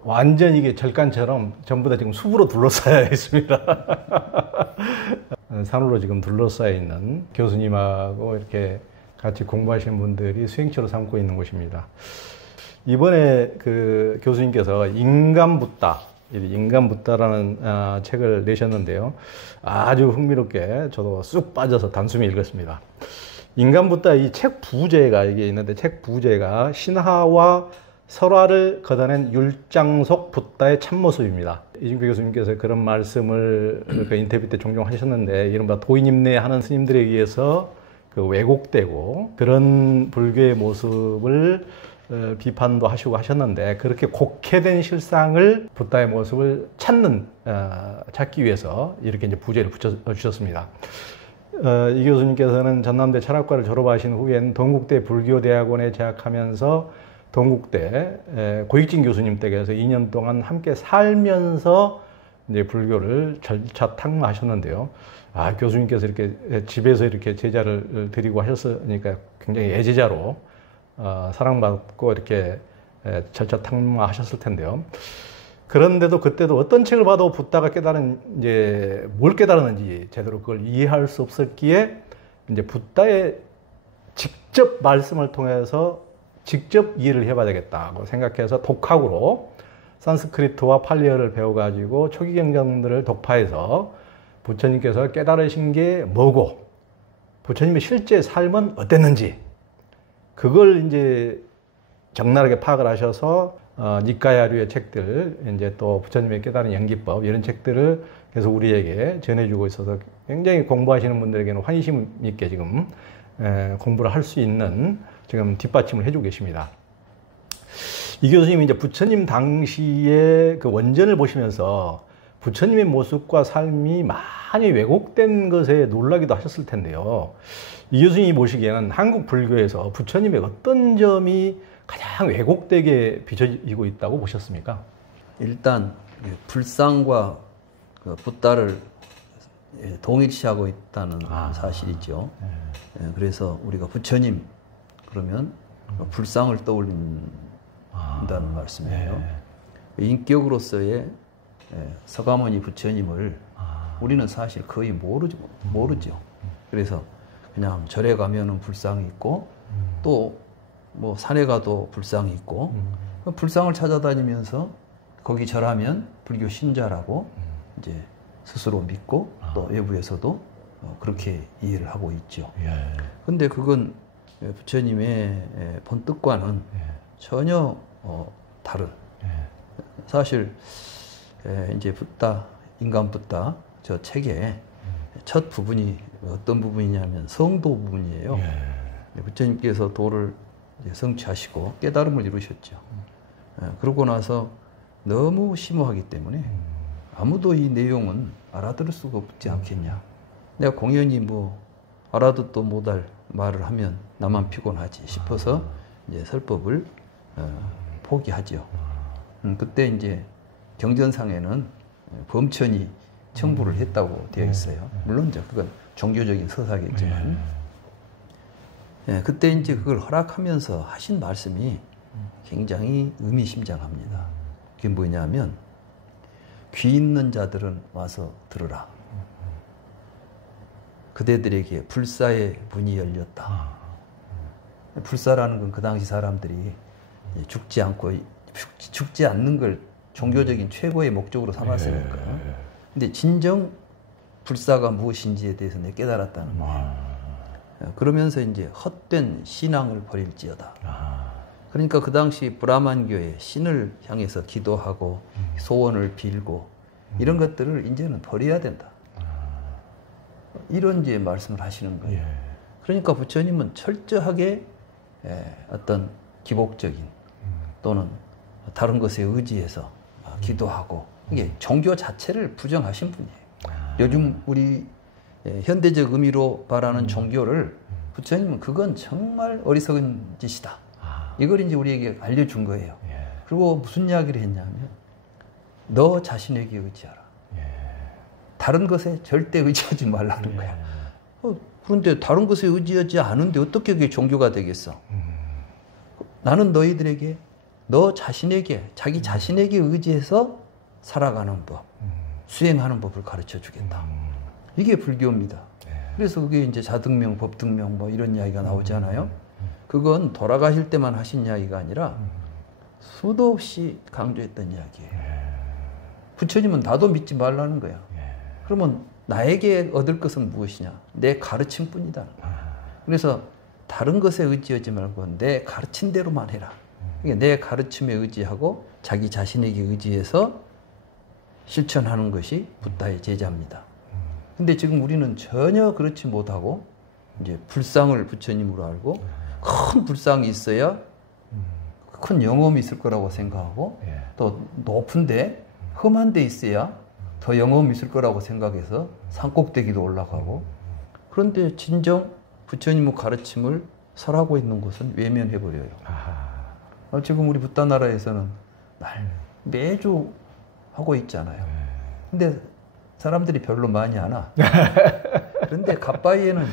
완전 이게 절간처럼 전부 다 지금 숲으로 둘러싸여 있습니다. 산으로 지금 둘러싸여 있는 교수님하고 이렇게 같이 공부하시는 분들이 수행처로 삼고 있는 곳입니다. 이번에 그 교수님께서 인간붓다라는 책을 내셨는데요. 아주 흥미롭게 저도 쑥 빠져서 단숨에 읽었습니다. 인간붓다 이 책 부제가 이게 있는데 책 부제가 신하와 설화를 걷어낸 율장속 붓다의 참모습입니다. 이진규 교수님께서 그런 말씀을 그 인터뷰 때 종종 하셨는데 이른바 도인임내 하는 스님들에 의해서 그 왜곡되고 그런 불교의 모습을 비판도 하시고 하셨는데 그렇게 곡해된 실상을 붓다의 모습을 찾기 위해서 이렇게 이제 부제를 붙여주셨습니다. 이 교수님께서는 전남대 철학과를 졸업하신 후엔 동국대 불교대학원에 재학하면서 동국대 고익진 교수님 댁에서 2년 동안 함께 살면서 이제 불교를 절차 탕마하셨는데요. 교수님께서 이렇게 집에서 이렇게 제자를 드리고 하셨으니까 굉장히 애제자로 사랑받고 이렇게 절차 탕마하셨을 텐데요. 그런데도 그때도 어떤 책을 봐도 붓다가 뭘 깨달았는지 제대로 그걸 이해할 수 없었기에 이제 붓다의 직접 말씀을 통해서 직접 이해를 해봐야 되겠다고 생각해서 독학으로 산스크리트와 팔리어를 배워가지고 초기 경전들을 독파해서 부처님께서 깨달으신 게 뭐고 부처님의 실제 삶은 어땠는지 그걸 이제 적나라하게 파악을 하셔서 니까야류의 책들 이제 또 부처님의 깨달은 연기법 이런 책들을 계속 우리에게 전해주고 있어서 굉장히 공부하시는 분들에게는 환심 있게 지금 공부를 할 수 있는 지금 뒷받침을 해주고 계십니다. 이 교수님이 이제 부처님 당시의 그 원전을 보시면서 부처님의 모습과 삶이 많이 왜곡된 것에 놀라기도 하셨을 텐데요. 이 교수님이 보시기에는 한국 불교에서 부처님의 어떤 점이 가장 왜곡되게 비춰지고 있다고 보셨습니까? 일단 불상과 그 붓다를 동일시하고 있다는 사실이죠. 그래서 우리가 부처님 그러면 불상을 떠올린다는 말씀이에요. 인격으로서의 서가모니 부처님을 우리는 사실 거의 모르죠. 그래서 그냥 절에 가면은 불상이 있고 또 뭐 산에 가도 불상이 있고 불상을 찾아다니면서 거기 절하면 불교 신자라고 이제 스스로 믿고 또 외부에서도 그렇게 이해를 하고 있죠. 근데 그건 부처님의 본뜻과는 전혀 다른 사실 이제 붓다 인간 붓다 저 책의 첫 부분이 어떤 부분이냐면 성도 부분이에요. 부처님께서 도를 성취하시고 깨달음을 이루셨죠. 그러고 나서 너무 심오하기 때문에 아무도 이 내용은 알아들을 수가 없지 않겠냐. 내가 공연히 뭐 알아듣도 못할 말을 하면 나만 피곤하지 싶어서 이제 설법을 포기하죠. 그때 이제 경전상에는 범천이 청부를 했다고 되어 있어요. 물론 이제 그건 종교적인 서사겠지만 그때 이제 그걸 허락하면서 하신 말씀이 굉장히 의미심장합니다. 그게 뭐냐면 귀 있는 자들은 와서 들으라. 그대들에게 불사의 문이 열렸다. 불사라는 건 그 당시 사람들이 죽지 않는 걸 종교적인 최고의 목적으로 삼았으니까. 근데 진정 불사가 무엇인지에 대해서 깨달았다는 거예요. 그러면서 이제 헛된 신앙을 버릴지어다. 그러니까 그 당시 브라만교의 신을 향해서 기도하고 소원을 빌고 이런 것들을 이제는 버려야 된다. 이런 이제 말씀을 하시는 거예요. 그러니까 부처님은 철저하게 어떤 기복적인 또는 다른 것에 의지해서 기도하고 이게 종교 자체를 부정하신 분이에요. 요즘 우리 현대적 의미로 말하는 종교를 부처님은 그건 정말 어리석은 짓이다. 이걸 이제 우리에게 알려준 거예요. 그리고 무슨 이야기를 했냐면 너 자신에게 의지하라. 다른 것에 절대 의지하지 말라는 거야. 그런데 다른 것에 의지하지 않은데 어떻게 그게 종교가 되겠어? 나는 너희들에게 너 자신에게, 자기 자신에게 의지해서 살아가는 법, 수행하는 법을 가르쳐 주겠다. 이게 불교입니다. 그래서 그게 이제 자등명, 법등명 뭐 이런 이야기가 나오잖아요. 그건 돌아가실 때만 하신 이야기가 아니라 수도 없이 강조했던 이야기예요. 부처님은 나도 믿지 말라는 거야. 그러면 나에게 얻을 것은 무엇이냐? 내 가르침뿐이다. 그래서 다른 것에 의지하지 말고 내 가르친 대로만 해라. 그러니까 내 가르침에 의지하고 자기 자신에게 의지해서 실천하는 것이 붓다의 제자입니다. 근데 지금 우리는 전혀 그렇지 못하고 이제 불상을 부처님으로 알고 큰 불상이 있어야 큰 영험이 있을 거라고 생각하고 또 높은데 험한 데 있어야 더 영험이 있을 거라고 생각해서 산꼭대기도 올라가고 그런데 진정 부처님의 가르침을 설하고 있는 곳은 외면해버려요. 지금 우리 붓다 나라에서는 매주 하고 있잖아요. 근데 사람들이 별로 많이 안 와. 그런데 갓바위에는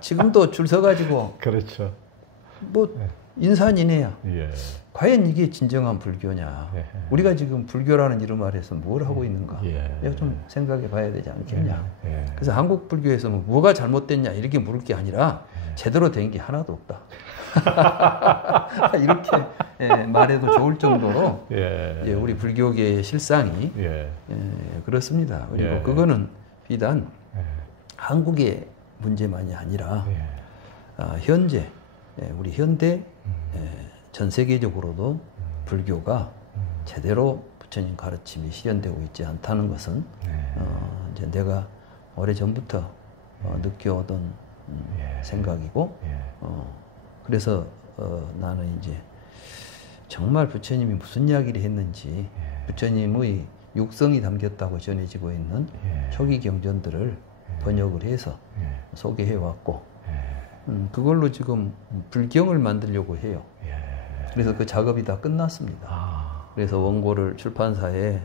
지금도 줄 서가지고 그렇죠. 뭐 인산인해야. 예. 과연 이게 진정한 불교냐? 예. 우리가 지금 불교라는 이름 아래서 뭘 하고 있는가? 이거 좀 생각해 봐야 되지 않겠냐? 그래서 한국 불교에서 뭐가 잘못됐냐 이렇게 물을 게 아니라 제대로 된 게 하나도 없다. 이렇게 말해도 좋을 정도로 우리 불교계의 실상이 그렇습니다. 그리고 그거는 비단 한국의 문제만이 아니라 현재 우리 현대 전 세계적으로도 불교가 제대로 부처님 가르침이 실현되고 있지 않다는 것은 이제 내가 오래전부터 느껴오던 생각이고 그래서 나는 이제 정말 부처님이 무슨 이야기를 했는지 부처님의 육성이 담겼다고 전해지고 있는 초기 경전들을 번역을 해서 소개해 왔고 그걸로 지금 불경을 만들려고 해요. 그래서 그 작업이 다 끝났습니다. 그래서 원고를 출판사에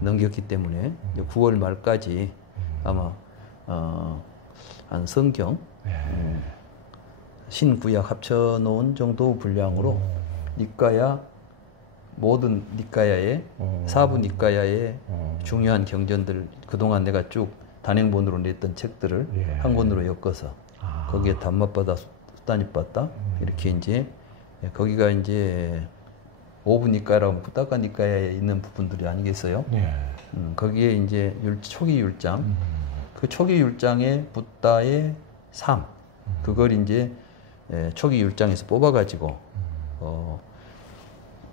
넘겼기 때문에 9월 말까지 아마 한 성경 신구약 합쳐놓은 정도 분량으로 니까야 모든 니까야의 사부 니까야의 중요한 경전들 그동안 내가 쭉 단행본으로 냈던 책들을 한 권으로 엮어서 거기에 단맛바다 수다니바다 이렇게 이제 거기가 이제 오부 니까라고 부다가 니까야에 있는 부분들이 아니겠어요? 거기에 이제 초기 율장 그 초기 율장의 붓다의 삶 그걸 이제 초기 율장에서 뽑아가지고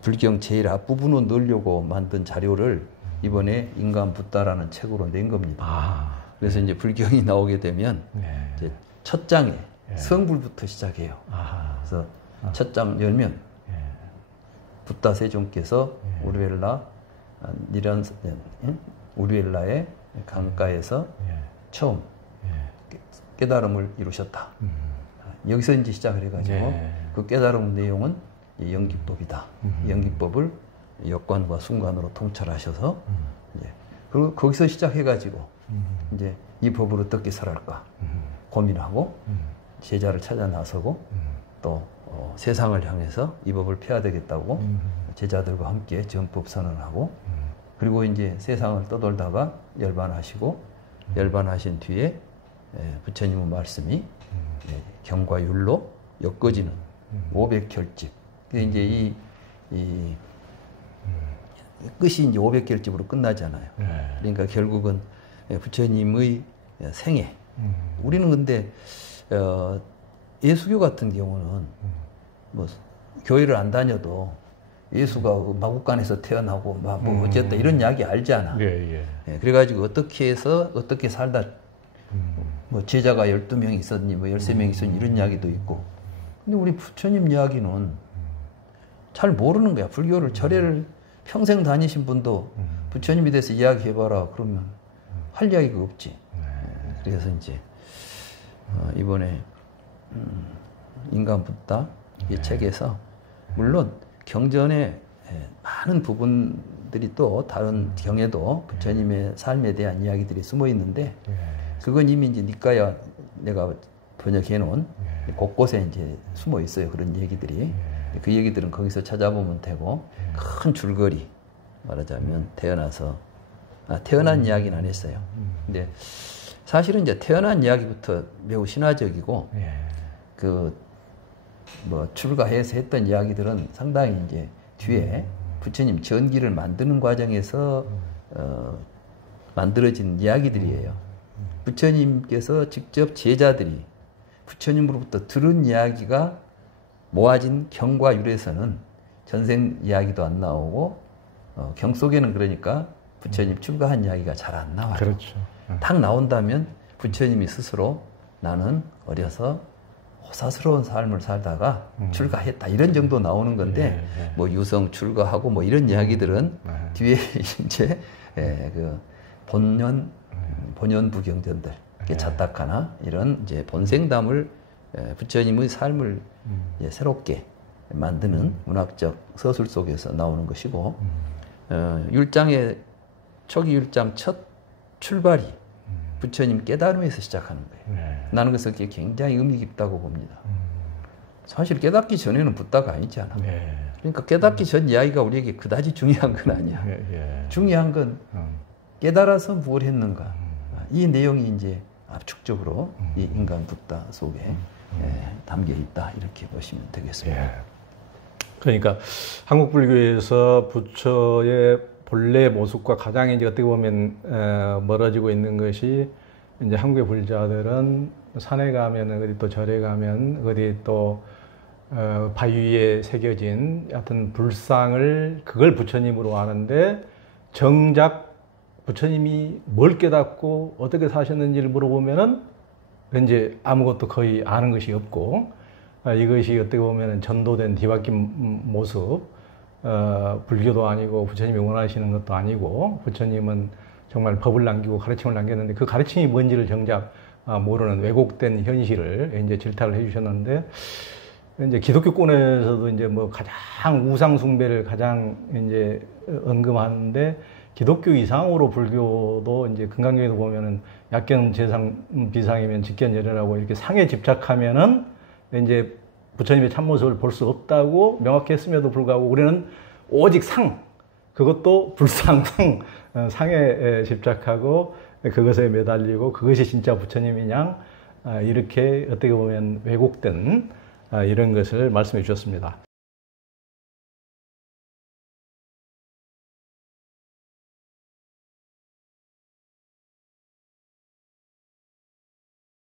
불경 제일 앞부분을 넣으려고 만든 자료를 이번에 인간 붓다라는 책으로 낸 겁니다. 그래서 이제 불경이 나오게 되면 이제 첫 장에 성불부터 시작해요. 그래서 첫 장 열면 붓다 세존께서 우르엘라의 강가에서 처음 깨달음을 이루셨다. 여기서 이제 시작을 해가지고 그 깨달음 내용은 연기법이다. 연기법을 역관과 순관으로 통찰하셔서 그리고 거기서 시작해가지고 이제 이 법을 어떻게 설할까 고민하고 제자를 찾아 나서고 또 세상을 향해서 이 법을 펴야 되겠다고 제자들과 함께 정법 선언하고 그리고 이제 세상을 떠돌다가 열반하시고 열반하신 뒤에 부처님의 말씀이 경과 율로 엮어지는 500결집. 이제 이 끝이 이제 500결집으로 끝나잖아요. 그러니까 결국은 부처님의 생애. 우리는 근데 예수교 같은 경우는 뭐 교회를 안 다녀도 예수가 마국간에서 태어나고 뭐 어쨌든 이런 이야기 알잖아. 그래가지고 어떻게 해서 어떻게 살다 뭐 제자가 12명 있었니 뭐 13명 있었니 이런 이야기도 있고. 근데 우리 부처님 이야기는 잘 모르는 거야. 불교를 절에를 평생 다니신 분도 부처님에 대해서 이야기해봐라 그러면 할 이야기가 없지. 그래서 이제 이번에 인간 붓다 이 책에서 물론 경전에 많은 부분들이 또 다른 경에도 부처님의 삶에 대한 이야기들이 숨어 있는데 그건 이미 이제 니까야 내가 번역해 놓은 곳곳에 이제 숨어 있어요. 그런 얘기들이. 그 얘기들은 거기서 찾아보면 되고 큰 줄거리 말하자면 태어난 이야기는 안 했어요. 근데 사실은 이제 태어난 이야기부터 매우 신화적이고 그 뭐 출가해서 했던 이야기들은 상당히 이제 뒤에 부처님 전기를 만드는 과정에서 만들어진 이야기들이에요. 부처님께서 직접 제자들이 부처님으로부터 들은 이야기가 모아진 경과 율에서는 전생 이야기도 안 나오고 경 속에는 그러니까 부처님 출가한 이야기가 잘 안 나와요. 그렇죠. 딱 나온다면 부처님이 스스로 나는 어려서 호사스러운 삶을 살다가 출가했다 이런 정도 나오는 건데 뭐 유성 출가하고 뭐 이런 이야기들은 뒤에 이제 그 본연 부경전들 자타카나 이런 이제 본생담을 부처님의 삶을 새롭게 만드는 문학적 서술 속에서 나오는 것이고 율장의 초기 율장 첫 출발이 부처님 깨달음에서 시작하는 거예요. 나는 그래서 그게 굉장히 의미 깊다고 봅니다. 사실 깨닫기 전에는 붓다가 아니잖아. 그러니까 깨닫기 전 이야기가 우리에게 그다지 중요한 건 아니야. 중요한 건 깨달아서 뭘 했는가. 이 내용이 이제 압축적으로 이 인간 붓다 속에 담겨 있다 이렇게 보시면 되겠습니다. 그러니까 한국 불교에서 부처의 본래 모습과 가장 이제 어떻게 보면 멀어지고 있는 것이 이제 한국의 불자들은 산에 가면 어디 또 절에 가면 어디 또 바위에 새겨진 하여튼 불상을 그걸 부처님으로 아는데 정작 부처님이 뭘 깨닫고 어떻게 사셨는지를 물어보면은 이제 아무것도 거의 아는 것이 없고 이것이 어떻게 보면은 전도된 뒤바뀐 모습 불교도 아니고 부처님이 원하시는 것도 아니고 부처님은 정말 법을 남기고 가르침을 남겼는데 그 가르침이 뭔지를 정작 모르는 왜곡된 현실을 이제 질타를 해주셨는데 이제 기독교권에서도 이제 뭐 가장 우상 숭배를 가장 이제 언급하는데 기독교 이상으로 불교도 이제 금강경에도 보면은 약견 재상 비상이면 직견제례라고 이렇게 상에 집착하면은 이제 부처님의 참모습을 볼 수 없다고 명확히 했음에도 불구하고 우리는 오직 상, 그것도 불상상, 상에 집착하고 그것에 매달리고 그것이 진짜 부처님이냐 이렇게 어떻게 보면 왜곡된 이런 것을 말씀해 주셨습니다.